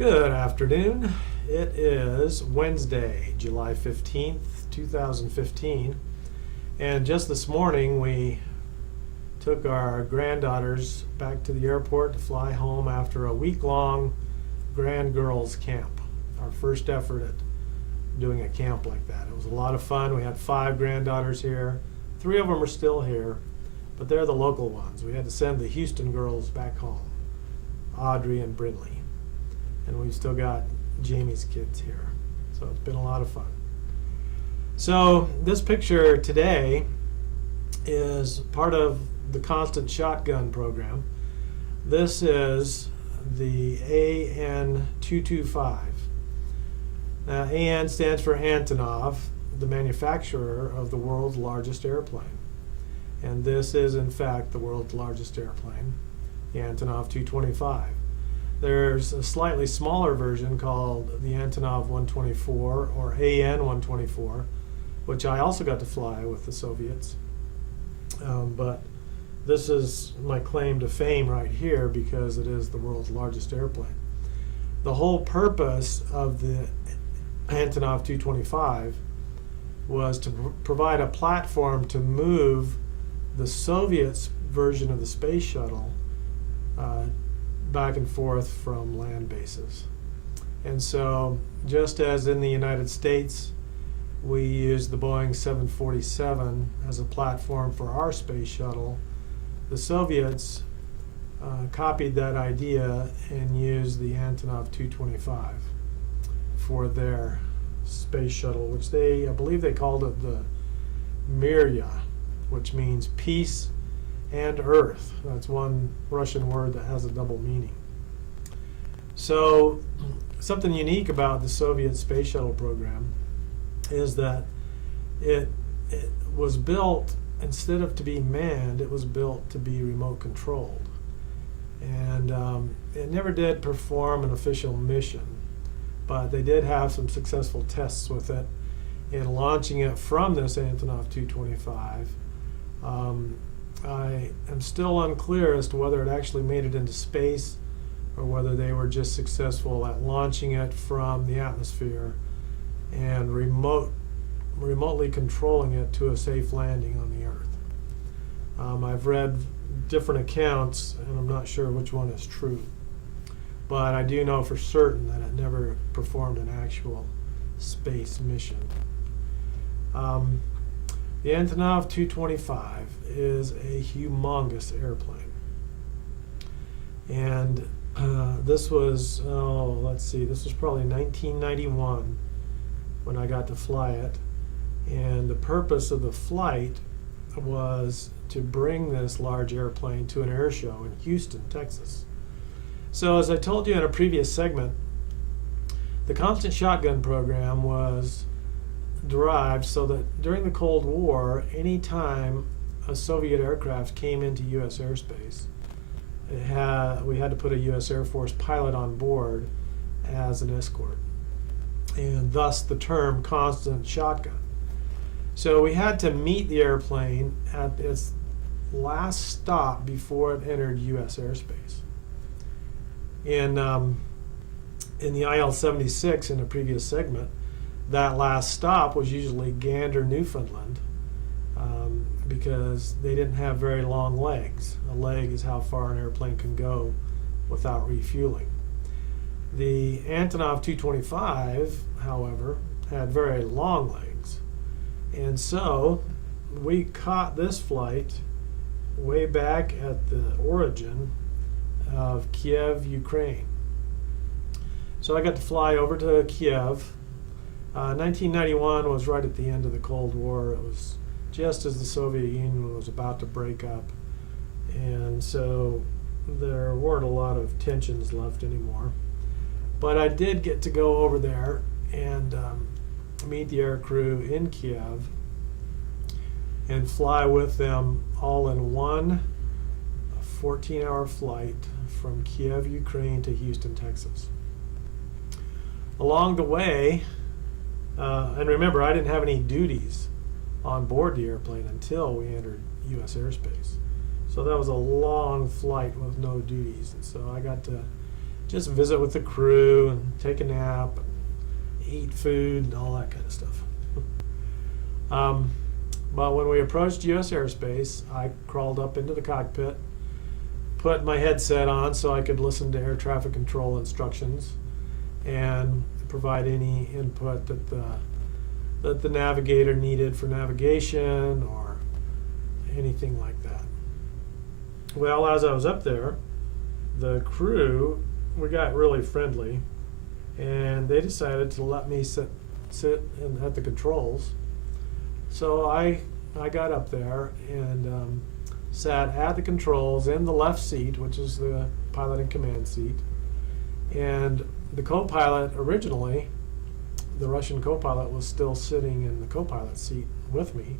Good afternoon. It is Wednesday, July 15th, 2015. And just this morning we took our granddaughters back to the airport to fly home after a week-long Grand Girls Camp. Our first effort at doing a camp like that. It was a lot of fun. We had 5 granddaughters here. 3 of them are still here, but they're the local ones. We had to send the Houston girls back home, Audrey and Brindley. And we've still got Jamie's kids here. So it's been a lot of fun. So this picture today is part of the Constant Shotgun program. This is the AN 225. Now, AN stands for Antonov, the manufacturer of the world's largest airplane. And this is, in fact, the world's largest airplane, the Antonov 225. There's a slightly smaller version called the Antonov 124 or AN 124, which I also got to fly with the Soviets. But this is my claim to fame right here because it is the world's largest airplane. The whole purpose of the Antonov 225 was to provide a platform to move the Soviets' version of the space shuttle back and forth from land bases. And so, just as in the United States, we used the Boeing 747 as a platform for our space shuttle, the Soviets copied that idea and used the Antonov 225 for their space shuttle, which I believe they called it the Mirya, which means peace and earth. That's one Russian word that has a double meaning. So something unique about the Soviet space shuttle program is that it was built, instead of to be manned, it was built to be remote controlled. And it never did perform an official mission, but they did have some successful tests with it in launching it from this Antonov 225. I am still unclear as to whether it actually made it into space or whether they were just successful at launching it from the atmosphere and remotely controlling it to a safe landing on the Earth. I've read different accounts and I'm not sure which one is true, but I do know for certain that it never performed an actual space mission. The Antonov 225 is a humongous airplane. And this was, this was probably 1991 when I got to fly it. And the purpose of the flight was to bring this large airplane to an air show in Houston, Texas. So as I told you in a previous segment, the Constant Shotgun program was derived so that during the Cold War, any time a Soviet aircraft came into U.S. airspace, we had to put a U.S. Air Force pilot on board as an escort, and thus the term Constant Shotgun. So we had to meet the airplane at its last stop before it entered U.S. airspace. In the IL-76 in the previous segment, that last stop was usually Gander, Newfoundland, because they didn't have very long legs. A leg is how far an airplane can go without refueling. The Antonov 225, however, had very long legs. And so we caught this flight way back at the origin of Kiev, Ukraine. So I got to fly over to Kiev. 1991 was right at the end of the Cold War. It was just as the Soviet Union was about to break up. And so there weren't a lot of tensions left anymore. But I did get to go over there and meet the air crew in Kiev and fly with them all in one 14-hour flight from Kiev, Ukraine to Houston, Texas. Along the way, and remember, I didn't have any duties on board the airplane until we entered U.S. airspace. So that was a long flight with no duties. And so I got to just visit with the crew and take a nap, and eat food and all that kind of stuff. But when we approached U.S. airspace, I crawled up into the cockpit, put my headset on so I could listen to air traffic control instructions and provide any input that the navigator needed for navigation or anything like that. Well, as I was up there, the crew, we got really friendly, and they decided to let me sit at the controls. So I got up there and sat at the controls in the left seat, which is the pilot and command seat. And the co-pilot originally, the Russian co-pilot, was still sitting in the co-pilot seat with me.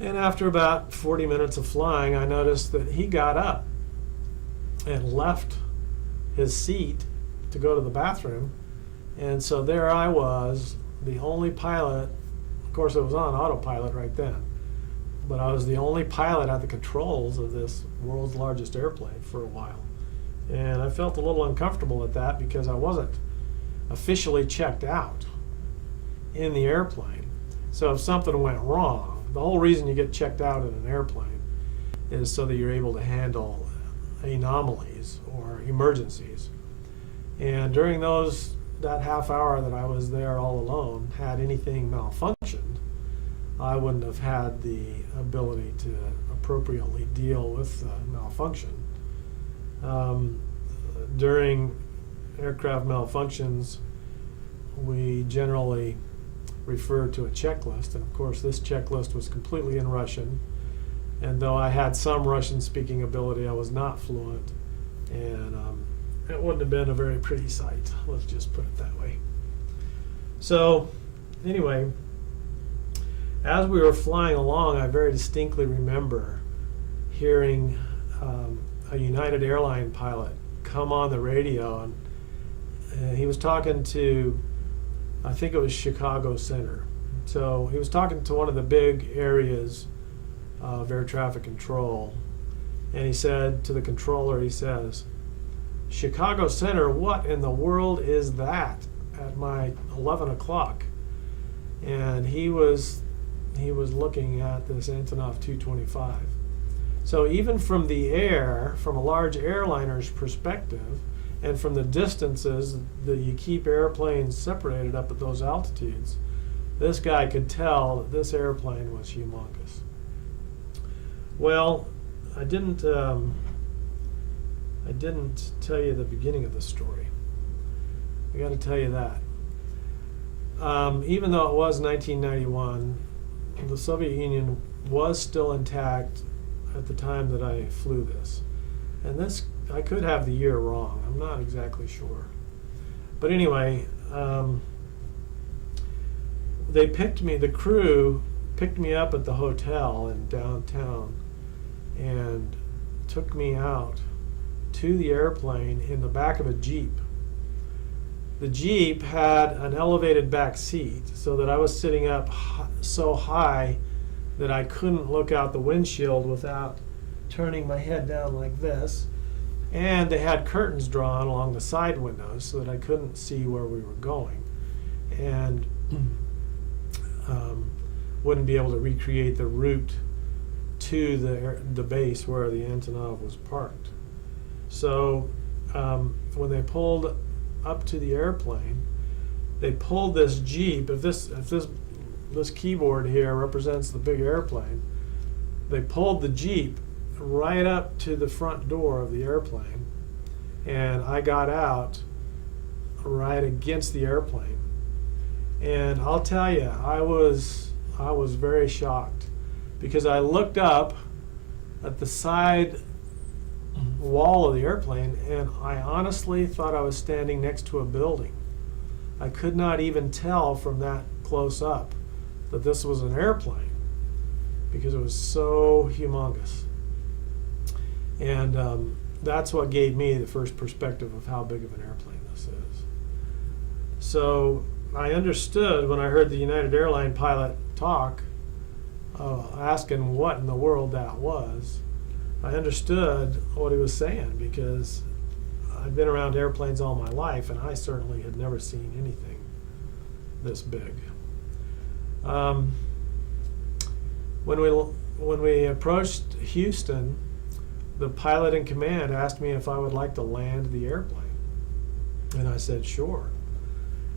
And after about 40 minutes of flying, I noticed that he got up and left his seat to go to the bathroom. And so there I was, the only pilot. Of course, it was on autopilot right then, but I was the only pilot at the controls of this world's largest airplane for a while. And I felt a little uncomfortable at that because I wasn't officially checked out in the airplane. So if something went wrong, the whole reason you get checked out in an airplane is so that you're able to handle anomalies or emergencies. And during that half hour that I was there all alone, had anything malfunctioned, I wouldn't have had the ability to appropriately deal with malfunction. During aircraft malfunctions, we generally refer to a checklist, and of course this checklist was completely in Russian, and though I had some Russian speaking ability, I was not fluent, and it wouldn't have been a very pretty sight, let's just put it that way. So anyway, as we were flying along, I very distinctly remember hearing a United Airline pilot come on the radio, and he was talking to, I think it was Chicago Center. So he was talking to one of the big areas of air traffic control, and he said to the controller, he says, "Chicago Center, what in the world is that at my 11 o'clock?" And he was looking at this Antonov 225. So even from the air, from a large airliner's perspective, and from the distances that you keep airplanes separated up at those altitudes, this guy could tell that this airplane was humongous. Well, I didn't tell you the beginning of the story. I got to tell you that. Even though it was 1991, the Soviet Union was still intact at the time that I flew this. And this, I could have the year wrong. I'm not exactly sure. But anyway, they picked me, the crew picked me up at the hotel in downtown and took me out to the airplane in the back of a Jeep. The Jeep had an elevated back seat so that I was sitting up so high that I couldn't look out the windshield without turning my head down like this. And they had curtains drawn along the side windows so that I couldn't see where we were going, and wouldn't be able to recreate the route to the base where the Antonov was parked. So when they pulled up to the airplane, they pulled this Jeep. If this keyboard here represents the big airplane, they pulled the Jeep right up to the front door of the airplane, and I got out right against the airplane. And I'll tell you, I was very shocked, because I looked up at the side wall of the airplane, and I honestly thought I was standing next to a building. I could not even tell from that close up that this was an airplane, because it was so humongous. And that's what gave me the first perspective of how big of an airplane this is. So I understood when I heard the United Airline pilot talk, asking what in the world that was. I understood what he was saying, because I'd been around airplanes all my life, and I certainly had never seen anything this big. When we approached Houston, the pilot in command asked me if I would like to land the airplane, and I said sure.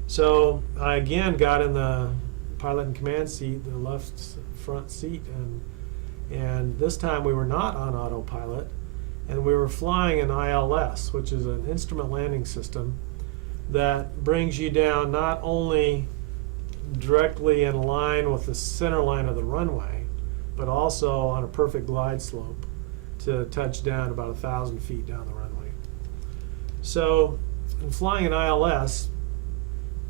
So I again got in the pilot in command seat, the left front seat, and this time we were not on autopilot, and we were flying an ILS, which is an instrument landing system that brings you down not only directly in line with the center line of the runway, but also on a perfect glide slope to touch down about 1,000 feet down the runway. So in flying an ILS,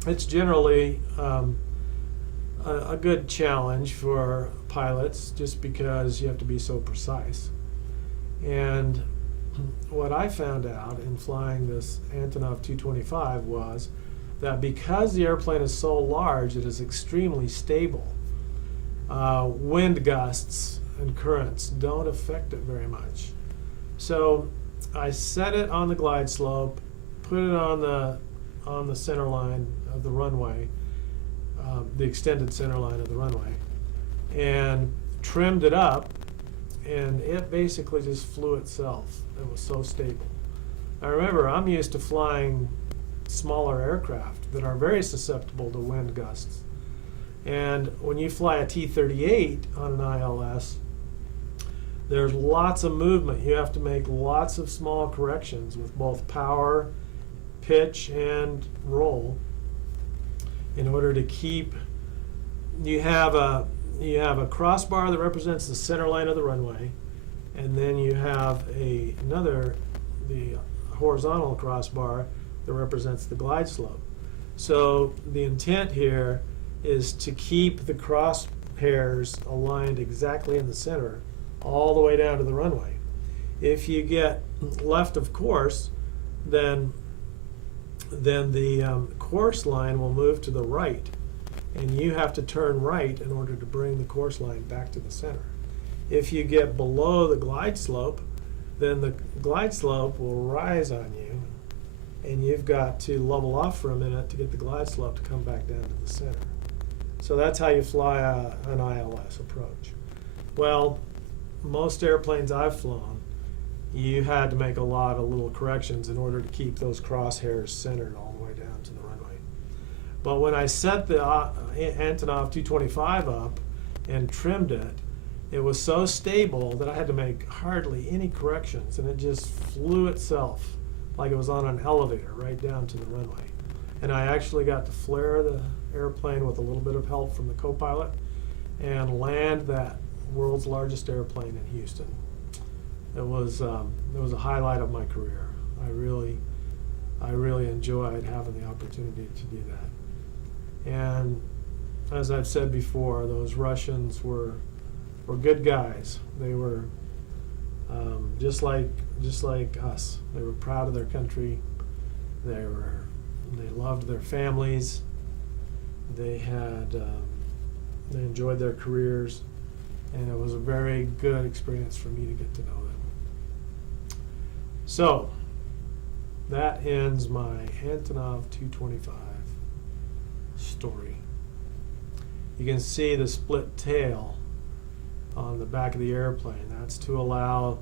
it's generally a good challenge for pilots just because you have to be so precise. And what I found out in flying this Antonov 225 was that because the airplane is so large, it is extremely stable. Wind gusts and currents don't affect it very much. So I set it on the glide slope, put it on the center line of the runway, the extended center line of the runway, and trimmed it up, and it basically just flew itself. It was so stable. Now remember, I'm used to flying smaller aircraft that are very susceptible to wind gusts. And when you fly a T-38 on an ILS, there's lots of movement. You have to make lots of small corrections with both power, pitch, and roll in order to keep. You have a crossbar that represents the center line of the runway, and then you have the horizontal crossbar that represents the glide slope. So the intent here is to keep the crosshairs aligned exactly in the center all the way down to the runway. If you get left of course, then the course line will move to the right, and you have to turn right in order to bring the course line back to the center. If you get below the glide slope, then the glide slope will rise on you, and you've got to level off for a minute to get the glide slope to come back down to the center. So that's how you fly an ILS approach. Well, most airplanes I've flown, you had to make a lot of little corrections in order to keep those crosshairs centered all the way down to the runway. But when I set the Antonov 225 up and trimmed it, it was so stable that I had to make hardly any corrections, and it just flew itself like it was on an elevator right down to the runway. And I actually got to flare the airplane with a little bit of help from the co-pilot and land that world's largest airplane in Houston. It was a highlight of my career. I really enjoyed having the opportunity to do that. And as I've said before, those Russians were good guys. They were just like us. They were proud of their country. They loved their families. They enjoyed their careers, and it was a very good experience for me to get to know them. So that ends my Antonov 225 story. You can see the split tail on the back of the airplane. That's to allow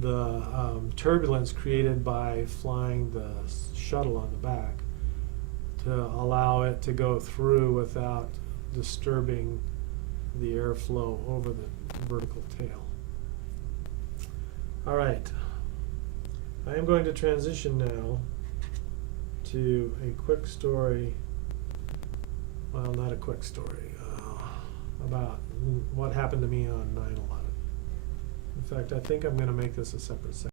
the turbulence created by flying the shuttle on the back to allow it to go through without disturbing the airflow over the vertical tail. All right, I am going to transition now to a quick story, well, not a quick story, about what happened to me on 9/11. In fact, I think I'm going to make this a separate section.